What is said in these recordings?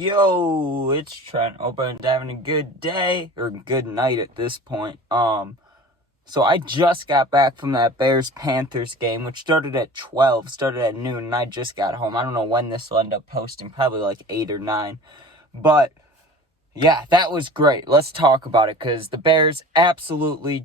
Yo, it's Trent. Hope I'm having a good day or good night at this point. So I just got back from that Bears Panthers game, which started at 12, started at noon, and I just got home. I don't know when this will end up posting, probably like 8 or 9. But yeah, that was great. Let's talk about it because the Bears absolutely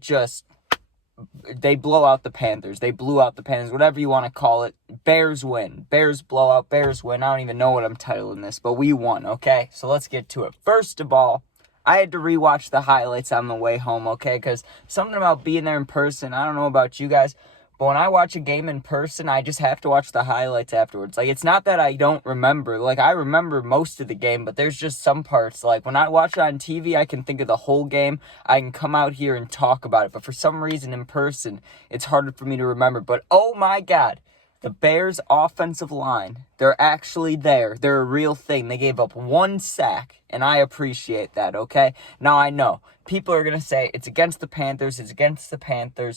they blow out the Panthers. They blew out the Panthers, whatever you want to call it. Bears win. Bears blow out. Bears win. I don't even know what I'm titling this, but we won, okay? So let's get to it. First of all, I had to rewatch the highlights on the way home, okay? Because something about being there in person, I don't know about you guys, but when I watch a game in person, I just have to watch the highlights afterwards. Like, it's not that I don't remember. Like, I remember most of the game, but there's just some parts. Like, when I watch it on TV, I can think of the whole game. I can come out here and talk about it. But for some reason, in person, it's harder for me to remember. But, oh my God, the Bears' offensive line, they're actually there. They're a real thing. They gave up 1 sack, and I appreciate that, okay? Now, I know people are going to say it's against the Panthers,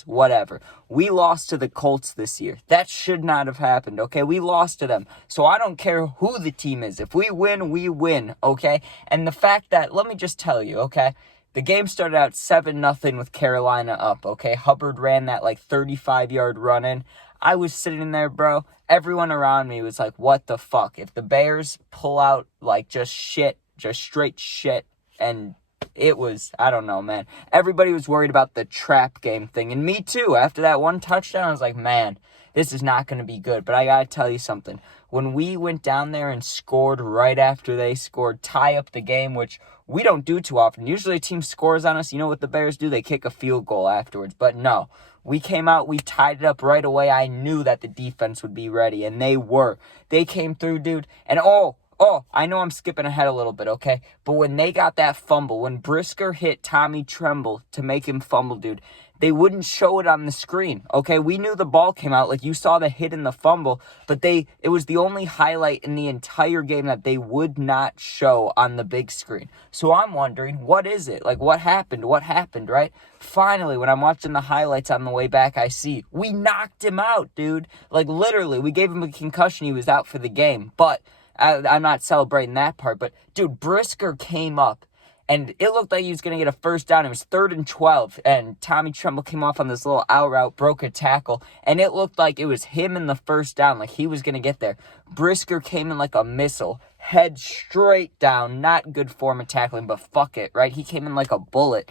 whatever. We lost to the Colts this year. That should not have happened, okay? We lost to them. So I don't care who the team is. If we win, we win, okay? And the fact that, let me just tell you, okay? The game started out 7-0 with Carolina up, okay? Hubbard ran that, 35-yard run in. I was sitting there, bro. Everyone around me was like, what the fuck? If the Bears pull out, just straight shit, and it was, I don't know, man. Everybody was worried about the trap game thing, and me too. After that 1 touchdown, I was like, man, this is not going to be good. But I got to tell you something. When we went down there and scored right after they scored, tie up the game, which we don't do too often. Usually a team scores on us. You know what the Bears do? They kick a field goal afterwards. But no, we came out, we tied it up right away. I knew that the defense would be ready, and they were. They came through, dude. And I know I'm skipping ahead a little bit, okay? But when they got that fumble, when Brisker hit Tommy Tremble to make him fumble, dude, they wouldn't show it on the screen, okay? We knew the ball came out, like you saw the hit and the fumble, but it was the only highlight in the entire game that they would not show on the big screen. So I'm wondering, what is it? Like, what happened, right? Finally, when I'm watching the highlights on the way back, I see we knocked him out, dude. Like, literally, we gave him a concussion. He was out for the game, but I'm not celebrating that part. But, dude, Brisker came up, and it looked like he was going to get a first down. It was 3rd and 12, and Tommy Tremble came off on this little out route, broke a tackle, and it looked like it was him in the first down, like he was going to get there. Brisker came in like a missile, head straight down, not good form of tackling, but fuck it, right? He came in like a bullet,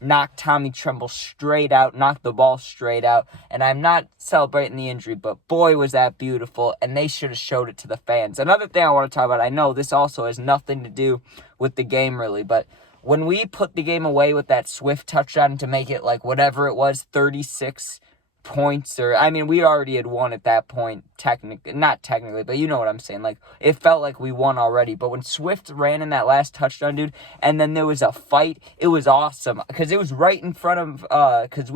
knocked Tommy Tremble straight out, knocked the ball straight out, and I'm not celebrating the injury, but boy, was that beautiful, and they should have showed it to the fans. Another thing I want to talk about, I know this also has nothing to do with the game really, but when we put the game away with that Swift touchdown to make it whatever it was, 36 points, or we already had won at that point, not technically, but you know what I'm saying. It felt like we won already. But when Swift ran in that last touchdown, dude, and then there was a fight, it was awesome because it was right in front of because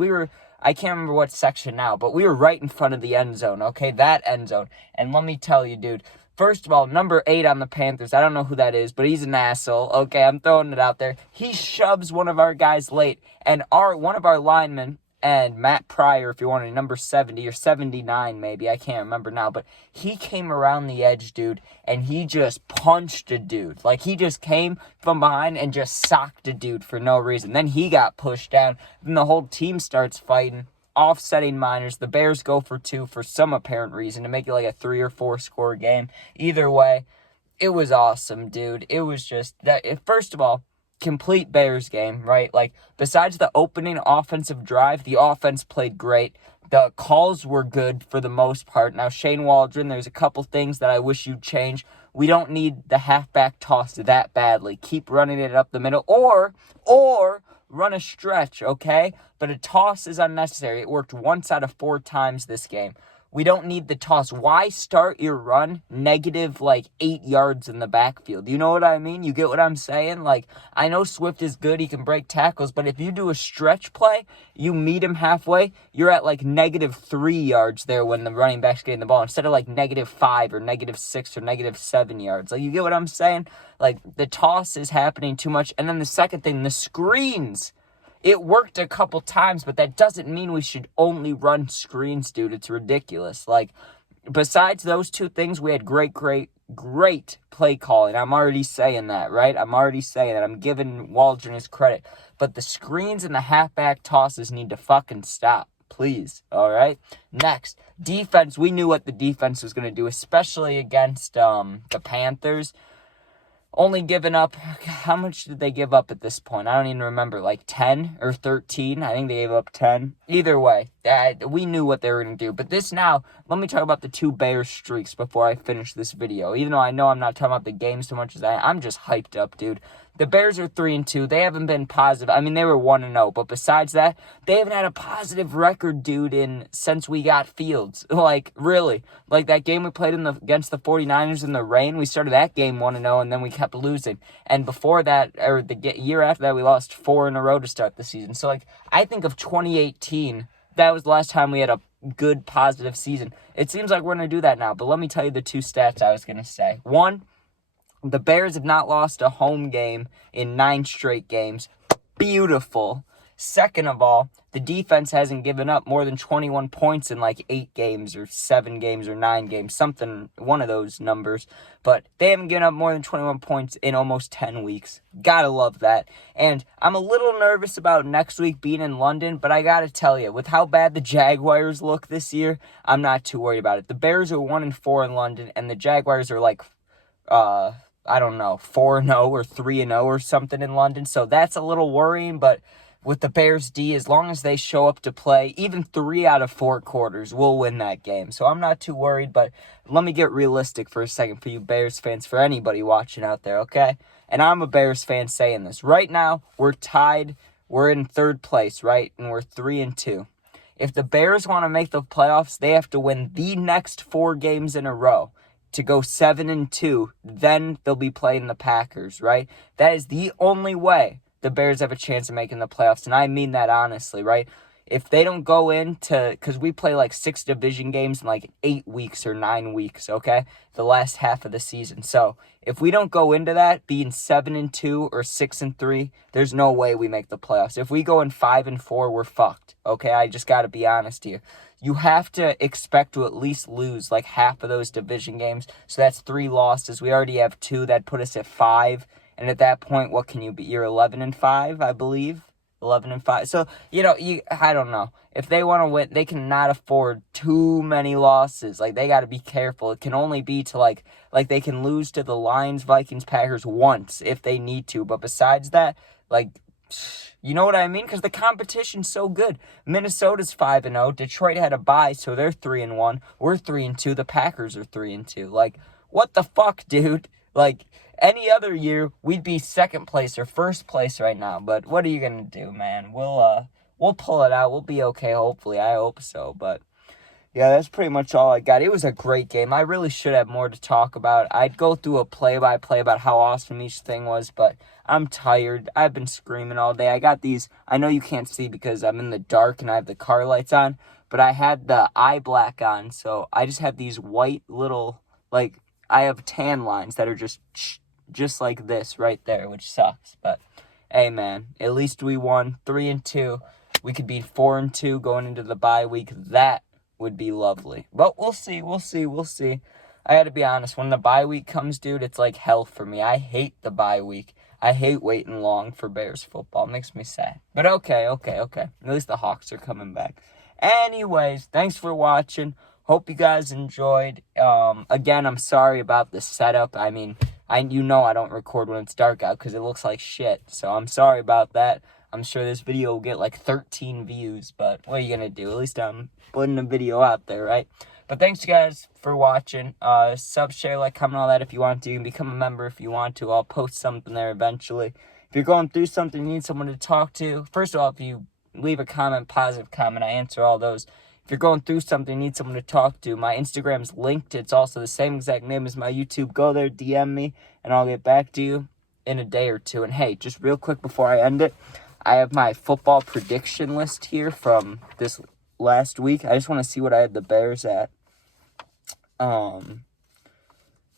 I can't remember what section now, but we were right in front of the end zone, okay? That end zone. And let me tell you, dude, first of all, number 8 on the Panthers, I don't know who that is, but he's an asshole, okay? I'm throwing it out there. He shoves one of our guys late, and one of our linemen, and Matt Pryor, if you wanted, number 70 or 79 maybe, I can't remember now, but he came around the edge, dude, and he just punched a dude. He just came from behind and just socked a dude for no reason. Then he got pushed down, then the whole team starts fighting, offsetting minors. The Bears go for 2 for some apparent reason to make it a 3 or 4 score game. Either way, it was awesome, dude. It was just that. First of all, complete Bears game, right? Besides the opening offensive drive, the offense played great. The calls were good for the most part. Now, Shane Waldron, there's a couple things that I wish you'd change. We don't need the halfback toss that badly. Keep running it up the middle, or run a stretch, okay? But a toss is unnecessary. It worked once out of 4 times this game. We don't need the toss. Why start your run negative 8 yards in the backfield? You know what I mean? You get what I'm saying? I know Swift is good. He can break tackles. But if you do a stretch play, you meet him halfway, you're at negative 3 yards there when the running back's getting the ball instead of negative 5 or negative 6 or negative 7 yards. You get what I'm saying? The toss is happening too much. And then the second thing, the screens. It worked a couple times, but that doesn't mean we should only run screens, dude. It's ridiculous. besides those two things, we had great play calling. I'm already saying that, right? I'm already saying that. I'm giving Waldron his credit. But the screens and the halfback tosses need to fucking stop. Please, all right? Next, defense. We knew what the defense was going to do, especially against the Panthers. Only giving up, how much did they give up at this point? I don't even remember, like 10 or 13. I think they gave up 10. Either way, we knew what they were going to do. But this now, let me talk about the two Bears streaks before I finish this video. Even though I know I'm not talking about the game so much as I'm just hyped up, dude. The Bears are 3-2. They haven't been positive. I mean, they were 1-0. But besides that, they haven't had a positive record, dude, since we got Fields. Like, really. Like, that game we played against the 49ers in the rain, we started that game 1-0, and then we kept losing. And before that, or the year after that, we lost 4 in a row to start the season. So, like, I think of 2018, that was the last time we had a good, positive season. It seems like we're going to do that now. But let me tell you the two stats I was going to say. One, the Bears have not lost a home game in 9 straight games. Beautiful. Second of all, the defense hasn't given up more than 21 points in like 8 games or 7 games or 9 games, something, one of those numbers. But they haven't given up more than 21 points in almost 10 weeks. Gotta love that. And I'm a little nervous about next week being in London, but I gotta tell you, with how bad the Jaguars look this year, I'm not too worried about it. The Bears are 1-4 in London, and the Jaguars are like, I don't know, 4-0 or 3-0 or something in London. So that's a little worrying, but with the Bears D, as long as they show up to play, even 3 out of 4 quarters, we'll win that game. So I'm not too worried, but let me get realistic for a second for you Bears fans, for anybody watching out there, okay? And I'm a Bears fan saying this. Right now, we're tied. We're in 3rd place, right? And we're 3-2. If the Bears want to make the playoffs, they have to win the next 4 games in a row to go 7-2, then they'll be playing the Packers, right? That is the only way the Bears have a chance of making the playoffs, and I mean that honestly, right? If they don't go into, because we play like 6 division games in like 8 weeks or 9 weeks, okay? The last half of the season. So if we don't go into that being 7-2 or 6-3, there's no way we make the playoffs. If we go in 5-4, we're fucked, okay? I just got to be honest here. You have to expect to at least lose like half of those division games. So that's 3 losses. We already have 2. That put us at 5. And at that point, what can you be? You're 11-5, I believe. 11-5. So, I don't know. If they want to win, they cannot afford too many losses. Like, they got to be careful. It can only be to, like they can lose to the Lions, Vikings, Packers once if they need to. But besides that, like, you know what I mean? Because the competition's so good. Minnesota's 5-0. Detroit had a bye, so they're 3-1. We're 3-2. The Packers are 3-2. Like, what the fuck, dude? Like, any other year, we'd be 2nd place or 1st place right now. But what are you gonna do, man? We'll pull it out. We'll be okay, hopefully. I hope so. But yeah, that's pretty much all I got. It was a great game. I really should have more to talk about. I'd go through a play-by-play about how awesome each thing was, but I'm tired. I've been screaming all day. I got these, I know you can't see because I'm in the dark and I have the car lights on, but I had the eye black on, so I just have these white little, like, I have tan lines that are just like this right there, which sucks. But hey, man, at least we won 3-2. We could be 4-2 going into the bye week. That would be lovely. But we'll see. I gotta be honest, when the bye week comes, dude, it's like hell for me. I hate the bye week. I hate waiting long for Bears football. It makes me sad. But okay. At least the Hawks are coming back. Anyways, thanks for watching. Hope you guys enjoyed. Again, I'm sorry about the setup. I mean, I don't record when it's dark out because it looks like shit. So I'm sorry about that. I'm sure this video will get like 13 views, but what are you going to do? At least I'm putting a video out there, right? But thanks, guys, for watching. Sub, share, like, comment, all that if you want to. You can become a member if you want to. I'll post something there eventually. If you're going through something, you need someone to talk to. First of all, if you leave a comment, positive comment, I answer all those. If you're going through something, you need someone to talk to, my Instagram's linked. It's also the same exact name as my YouTube. Go there, DM me, and I'll get back to you in a day or two. And hey, just real quick before I end it, I have my football prediction list here from this last week. I just want to see what I had the Bears at.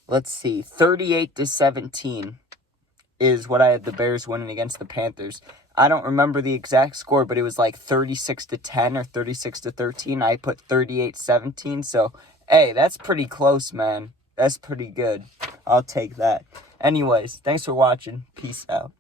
Let's see, 38-17 is what I had the Bears winning against the Panthers. I don't remember the exact score, but it was like 36-10 or 36-13. I put 38-17, so Hey, that's pretty close, man. That's pretty good. I'll take that. Anyways, thanks for watching. Peace out.